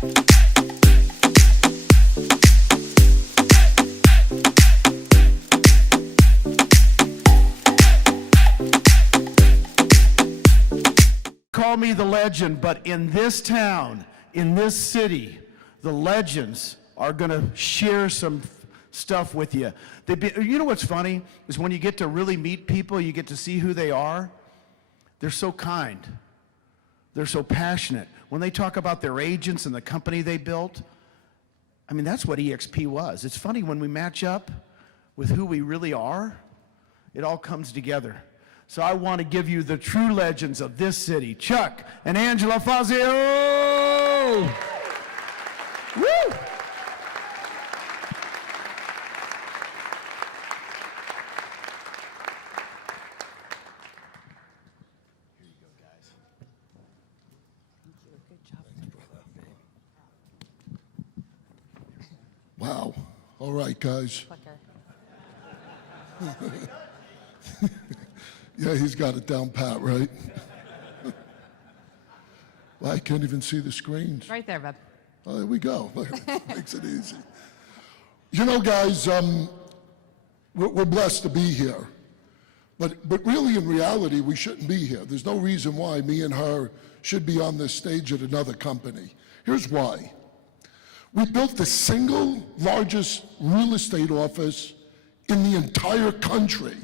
Call me the legend, but in this town, in this city, the legends are going to share some stuff with you. You know what's funny is when you get to really meet people, you get to see who they are. They're so kind. They're so passionate. When they talk about their agents and the company they built, I mean, that's what eXp was. It's funny when we match up with who we really are, it all comes together. So I want to give you the true legends of this city, Chuck and Angela Fazio. Woo! Wow. All right, guys. Yeah, he's got it down pat, right? Well, I can't even see the screens. Right there, bub. Oh, there we go. Makes it easy. You know, guys, we're blessed to be here. But really, in reality, we shouldn't be here. There's no reason why me and her should be on this stage at another company. Here's why. We built the single largest real estate office in the entire country.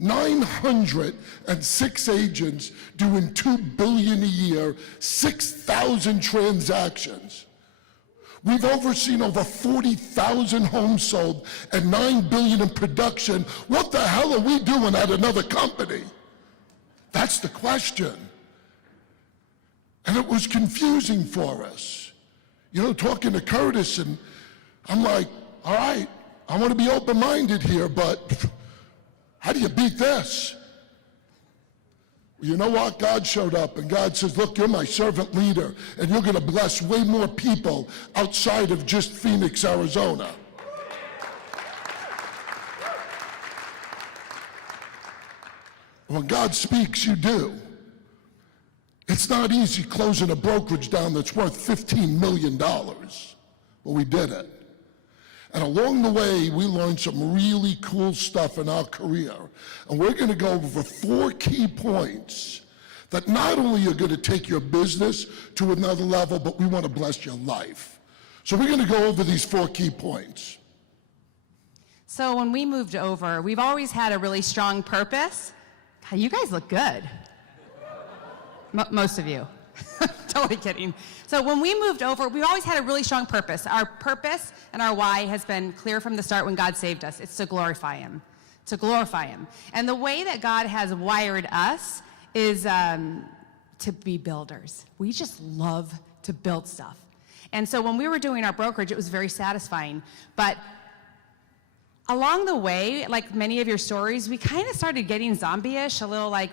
906 agents doing $2 billion a year, 6,000 transactions. We've overseen over 40,000 homes sold and $9 billion in production. What the hell are we doing at another company? That's the question. And it was confusing for us. You know, talking to Curtis, and I'm like, all right, I want to be open-minded here, but how do you beat this? Well, you know what? God showed up, and God says, look, you're my servant leader, and you're going to bless way more people outside of just Phoenix, Arizona. When God speaks, you do. It's not easy closing a brokerage down that's worth $15 million. Well, we did it. And along the way, we learned some really cool stuff in our career. And we're going to go over 4 key points that not only are going to take your business to another level, but we want to bless your life. So we're going to go over these 4 key points. So when we moved over, we've always had a really strong purpose. God, you guys look good. Most of you. Totally kidding. So when we moved over, we've always had a really strong purpose. Our purpose and our why has been clear from the start when God saved us. It's to glorify Him. To glorify Him. And the way that God has wired us is to be builders. We just love to build stuff. And so when we were doing our brokerage, it was very satisfying. But along the way, like many of your stories, we kind of started getting zombie-ish, a little like,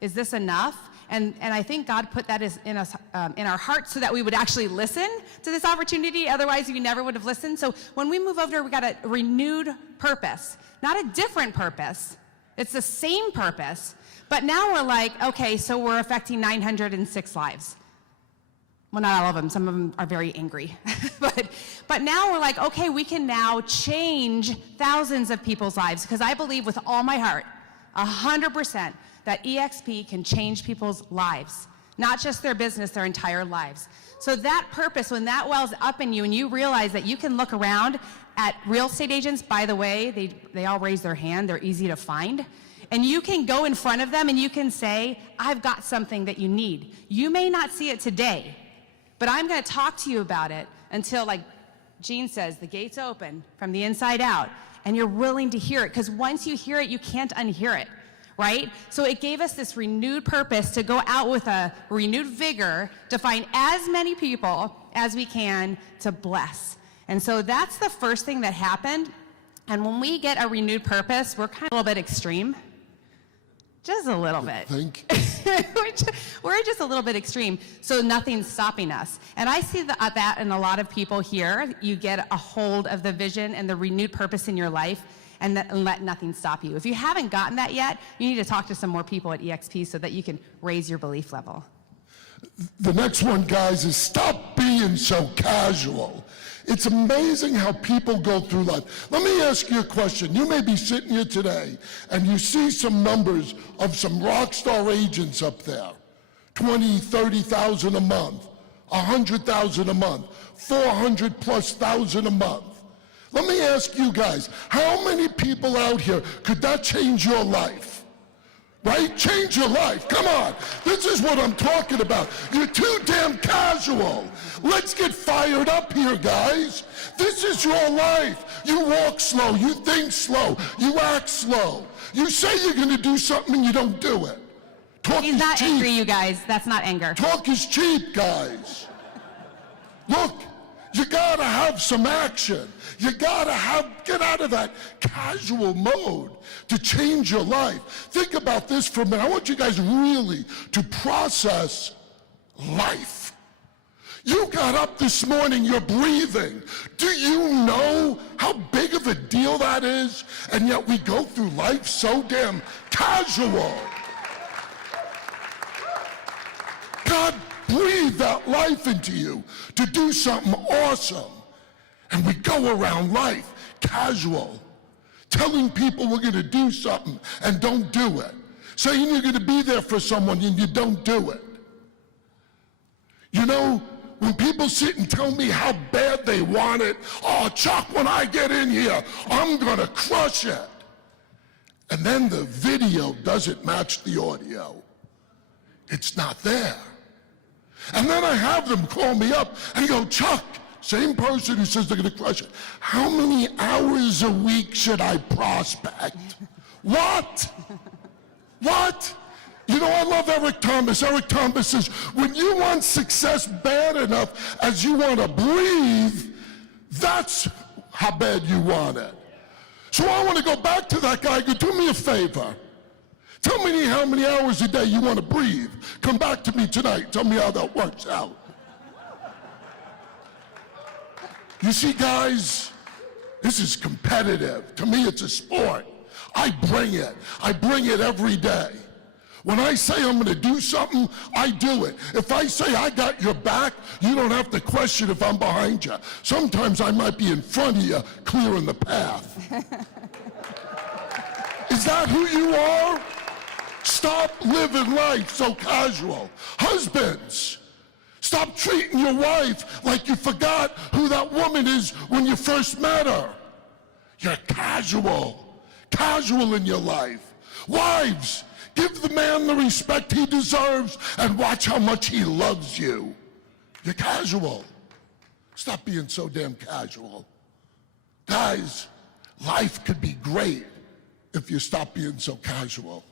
is this enough? And I think God put that in us, in our hearts so that we would actually listen to this opportunity. Otherwise, we never would have listened. So when we move over, we got a renewed purpose, not a different purpose. It's the same purpose, but now we're like, okay, so we're affecting 906 lives. Well, not all of them. Some of them are very angry. but now we're like, okay, we can now change thousands of people's lives, because I believe with all my heart, 100%, that eXp can change people's lives, not just their business, their entire lives. So that purpose, when that wells up in you and you realize that you can look around at real estate agents, by the way, they all raise their hand, they're easy to find, and you can go in front of them and you can say, I've got something that you need. You may not see it today, but I'm gonna talk to you about it until, like Gene says, the gate's open from the inside out, and you're willing to hear it, because once you hear it, you can't unhear it. Right? So it gave us this renewed purpose to go out with a renewed vigor to find as many people as we can to bless. And so that's the first thing that happened. And when we get a renewed purpose, we're kind of a little bit extreme. Just a little bit. We're just a little bit extreme, so nothing's stopping us. And I see that in a lot of people here. You get a hold of the vision and the renewed purpose in your life, and let nothing stop you. If you haven't gotten that yet, you need to talk to some more people at eXp so that you can raise your belief level. The next one, guys, is stop being being so casual. It's amazing how people go through life. Let me ask you a question. You may be sitting here today and you see some numbers of some rock star agents up there. 20, 30,000 a month, 100,000 a month, 400,000+ a month. Let me ask you guys, how many people out here could that change your life? Right? Change your life. Come on. This is what I'm talking about. You're too damn casual. Let's get fired up here, guys. This is your life. You walk slow. You think slow. You act slow. You say you're going to do something and you don't do it. Talk He's is not cheap. angry, you guys. That's not anger. Talk is cheap, guys. Look, you gotta have some action. You gotta get out of that casual mode to change your life. Think about this for a minute. I want you guys really to process life. You got up this morning, you're breathing. Do you know how big of a deal that is? And yet we go through life so damn casual. God breathed that life into you to do something awesome. And we go around life casual, telling people we're going to do something and don't do it. Saying you're going to be there for someone and you don't do it. You know, when people sit and tell me how bad they want it, oh, Chuck, when I get in here, I'm going to crush it. And then the video doesn't match the audio. It's not there. And then I have them call me up and go, Chuck, same person who says they're going to crush it, how many hours a week should I prospect? What? What? You know, I love Eric Thomas. Eric Thomas says, when you want success bad enough as you want to breathe, that's how bad you want it. So I want to go back to that guy. Go, do me a favor. Tell me how many hours a day you want to breathe. Come back to me tonight. Tell me how that works out. You see, guys, this is competitive. To me, it's a sport. I bring it. I bring it every day. When I say I'm going to do something, I do it. If I say I got your back, you don't have to question if I'm behind you. Sometimes I might be in front of you, clearing the path. Is that who you are? Stop living life so casual. Husbands, stop treating your wife like you forgot who that woman is when you first met her. You're casual in your life. Wives, give the man the respect he deserves and watch how much he loves you. You're casual. Stop being so damn casual. Guys, life could be great if you stop being so casual.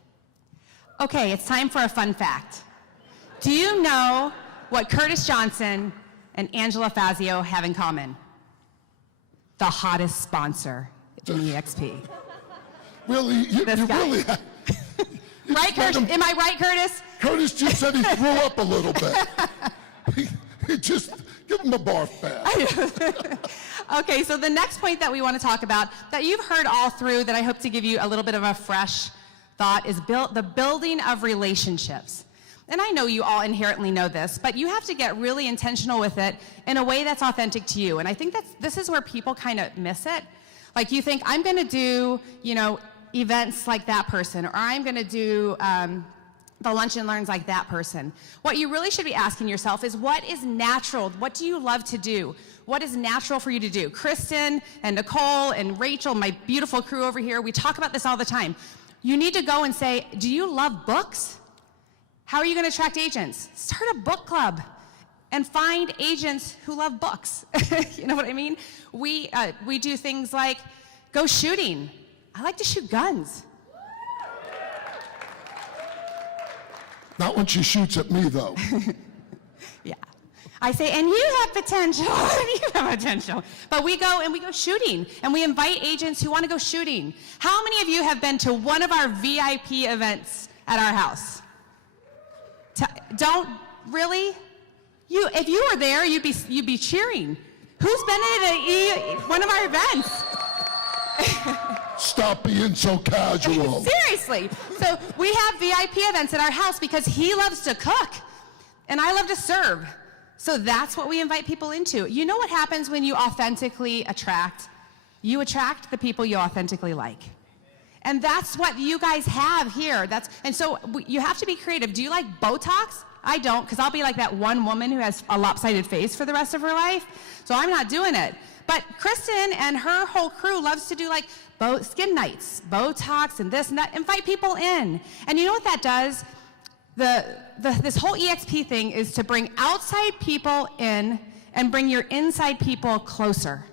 Okay, it's time for a fun fact. Do you know what Curtis Johnson and Angela Fazio have in common? The hottest sponsor in eXp. Really? You This guy. really Right, Curtis? Am I right, Curtis? Curtis just said he threw up a little bit. He just, give him a barf bath. Okay, so the next point that we want to talk about, that you've heard all through, that I hope to give you a little bit of a fresh thought, is the building of relationships. And I know you all inherently know this, but you have to get really intentional with it in a way that's authentic to you. And I think this is where people kind of miss it. Like you think, I'm going to do, events like that person, or I'm going to do the lunch and learns like that person. What you really should be asking yourself is, what is natural? What do you love to do? What is natural for you to do? Kristen and Nicole and Rachel, my beautiful crew over here, we talk about this all the time. You need to go and say, do you love books? How are you going to attract agents? Start a book club and find agents who love books. You know what I mean? We do things like go shooting. I like to shoot guns. Not when she shoots at me, though. Yeah. I say, and you have potential, and you have potential. But we go shooting, and we invite agents who want to go shooting. How many of you have been to one of our VIP events at our house? Don't really? If you were there, you'd be cheering. Who's been at one of our events? Stop being so casual. Seriously. So we have VIP events at our house because he loves to cook, and I love to serve. So that's what we invite people into. You know what happens when you authentically attract? You attract the people you authentically like. And that's what you guys have here. And so you have to be creative. Do you like Botox? I don't, because I'll be like that one woman who has a lopsided face for the rest of her life. So I'm not doing it. But Kristen and her whole crew loves to do like skin nights, Botox and this and that. Invite people in. And you know what that does? This whole eXp thing is to bring outside people in and bring your inside people closer.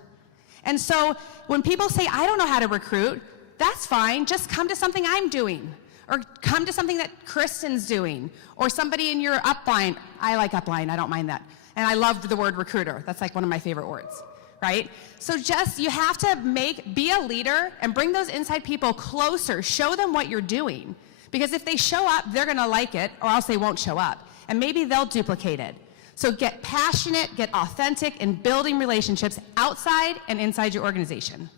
And so when people say, I don't know how to recruit, that's fine. Just come to something I'm doing. Or come to something that Kristen's doing. Or somebody in your upline. I like upline, I don't mind that. And I love the word recruiter. That's like one of my favorite words, right? So you have to be a leader and bring those inside people closer. Show them what you're doing. Because if they show up, they're gonna like it, or else they won't show up. And maybe they'll duplicate it. So get passionate, get authentic in building relationships outside and inside your organization.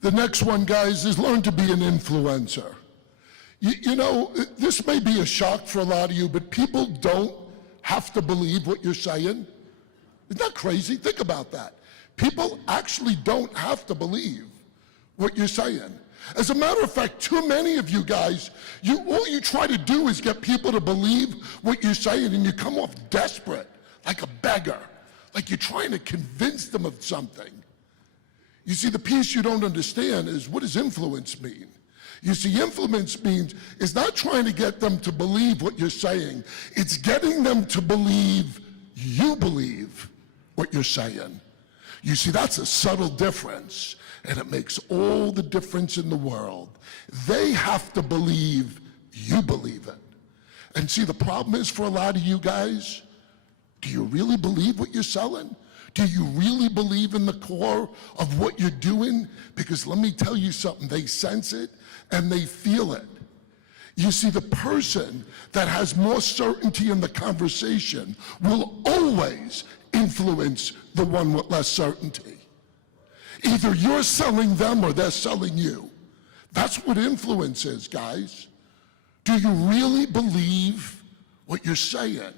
The next one, guys, is learn to be an influencer. You know, this may be a shock for a lot of you, but people don't have to believe what you're saying. Isn't that crazy? Think about that. People actually don't have to believe what you're saying. As a matter of fact, too many of you guys, all you try to do is get people to believe what you're saying, and you come off desperate, like a beggar, like you're trying to convince them of something. You see, the piece you don't understand is, what does influence mean? You see, influence means it's not trying to get them to believe what you're saying. It's getting them to believe you believe what you're saying. You see, that's a subtle difference, and it makes all the difference in the world. They have to believe you believe it. And see, the problem is for a lot of you guys, do you really believe what you're selling? Do you really believe in the core of what you're doing? Because let me tell you something, they sense it and they feel it. You see, the person that has more certainty in the conversation will always influence the one with less certainty. Either you're selling them or they're selling you. That's what influence is, guys. Do you really believe what you're saying?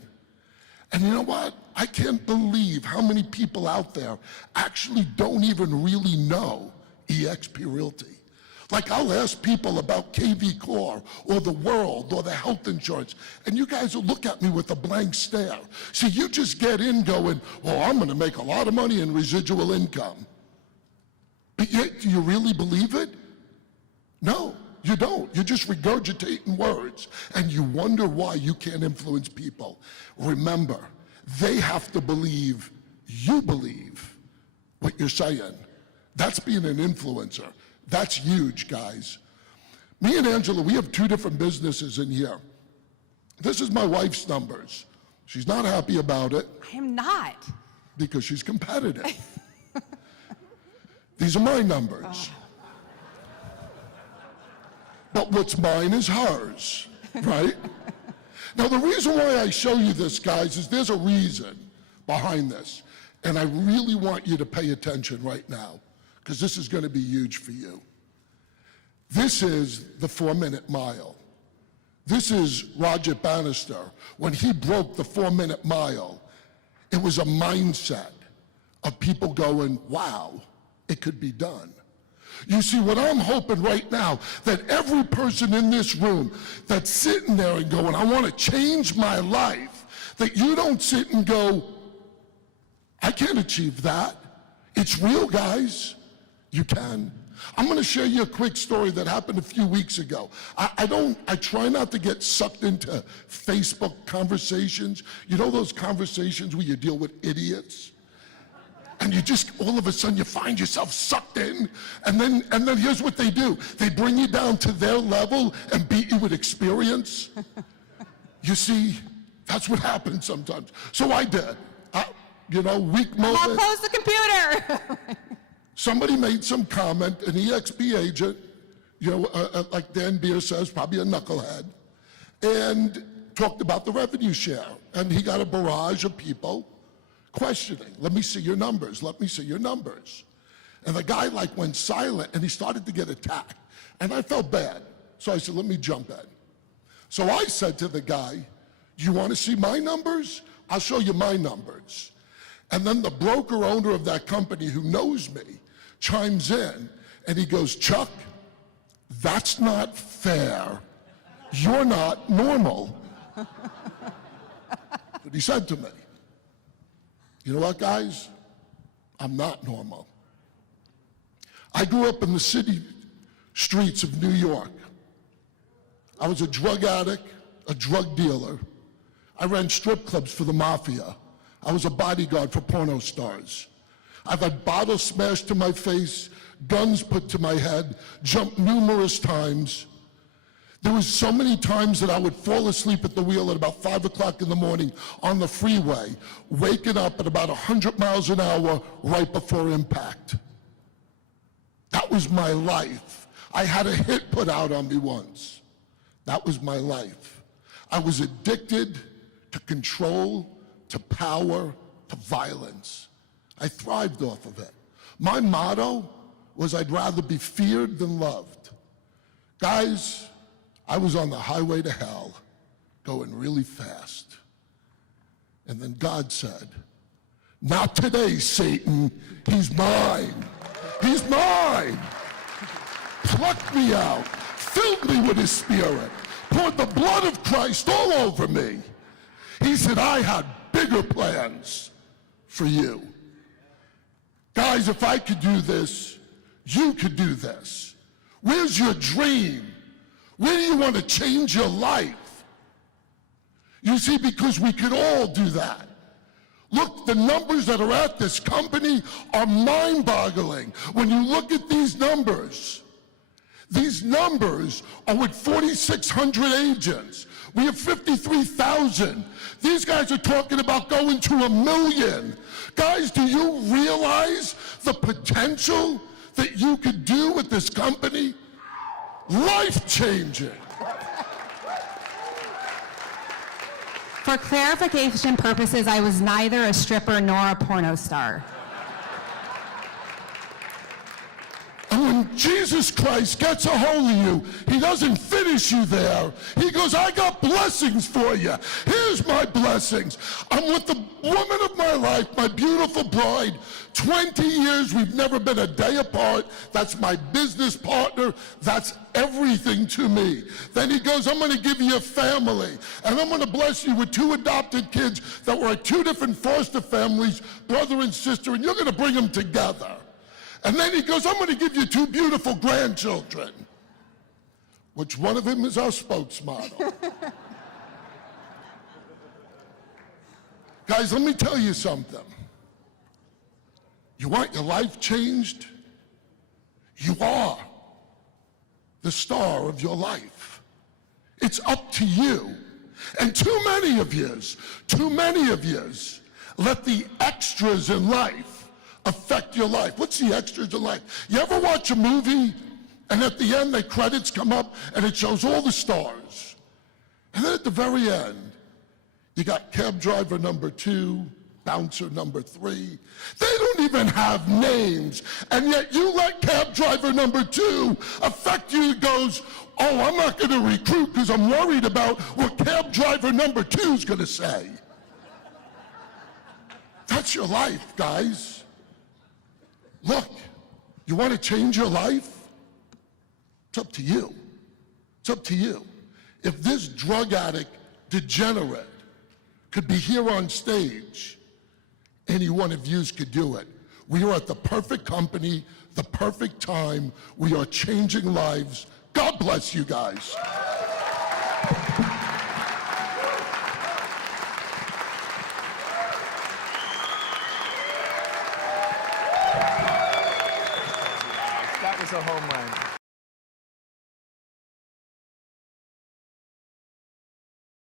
And you know what? I can't believe how many people out there actually don't even really know eXp Realty. Like, I'll ask people about KV Core or the World or the health insurance, and you guys will look at me with a blank stare. See, you just get in going, well, I'm gonna make a lot of money in residual income. But yet, do you really believe it? No, you don't. You're just regurgitating words, and you wonder why you can't influence people. Remember, they have to believe you believe what you're saying. That's being an influencer. That's huge, guys. Me and Angela, we have two different businesses in here. This is my wife's numbers. She's not happy about it. I am not. Because she's competitive. These are my numbers. Oh. But what's mine is hers, right? Now, the reason why I show you this, guys, is there's a reason behind this. And I really want you to pay attention right now, because this is going to be huge for you. This is the 4-minute mile. This is Roger Bannister. When he broke the 4-minute mile, it was a mindset of people going, wow, it could be done. You see, what I'm hoping right now, that every person in this room that's sitting there and going, I want to change my life, that you don't sit and go, I can't achieve that. It's real, guys. You can. I'm going to share you a quick story that happened a few weeks ago. I try not to get sucked into Facebook conversations. You know those conversations where you deal with idiots? And you just, all of a sudden, you find yourself sucked in, and then here's what they do. They bring you down to their level and beat you with experience. You see, that's what happens sometimes. So I did. You know, weak moment. I'll close the computer. Somebody made some comment, an eXp agent, you know, like Dan Beer says, probably a knucklehead, and talked about the revenue share. And he got a barrage of people questioning. Let me see your numbers. Let me see your numbers. And the guy like went silent, and he started to get attacked. And I felt bad. So I said, let me jump in. So I said to the guy, you want to see my numbers, I'll show you my numbers. And then the broker owner of that company who knows me chimes in and he goes, Chuck, that's not fair. You're not normal. That's what he said to me. You know what, guys? I'm not normal. I grew up in the city streets of New York. I was a drug addict, a drug dealer. I ran strip clubs for the mafia. I was a bodyguard for porno stars. I've had bottles smashed to my face, guns put to my head, jumped numerous times. There was so many times that I would fall asleep at the wheel at about 5 o'clock in the morning on the freeway, waking up at about 100 miles an hour right before impact. That was my life. I had a hit put out on me once. That was my life. I was addicted to control, to power, to violence. I thrived off of it. My motto was I'd rather be feared than loved. Guys, I was on the highway to hell, going really fast. And then God said, not today, Satan. He's mine. He's mine. Plucked me out, filled me with his spirit, poured the blood of Christ all over me. He said, I had bigger plans for you. Guys, if I could do this, you could do this. Where's your dream? Where do you want to change your life? You see, because we could all do that. Look, the numbers that are at this company are mind-boggling. When you look at these numbers are with 4,600 agents. We have 53,000. These guys are talking about going to 1 million. Guys, do you realize the potential that you could do with this company? Life-changing. For clarification purposes, I was neither a stripper nor a porno star. And when Jesus Christ gets a hold of you, he doesn't finish you there. He goes, I got blessings for you. Here's my blessings. I'm with the woman of my life, my beautiful bride. 20 years, we've never been a day apart. That's my business partner. That's everything to me. Then he goes, I'm going to give you a family, and I'm going to bless you with 2 adopted kids that were at 2 different foster families, brother and sister, and you're going to bring them together. And then he goes, I'm going to give you 2 beautiful grandchildren. Which one of them is our spokesmodel? Guys, let me tell you something. You want your life changed? You are the star of your life. It's up to you. And too many of yous, let the extras in life affect your life. What's the extras in life? You ever watch a movie and at the end the credits come up and it shows all the stars? And then at the very end, you got cab driver number 2, bouncer number 3. They don't even have names, and yet you let cab driver number 2 affect you. It goes, oh, I'm not going to recruit because I'm worried about what cab driver number 2 is going to say. That's your life, guys. Look, you want to change your life? It's up to you. It's up to you. If this drug addict degenerate could be here on stage, any one of you could do it. We are at the perfect company, the perfect time. We are changing lives. God bless you guys. That was a home run.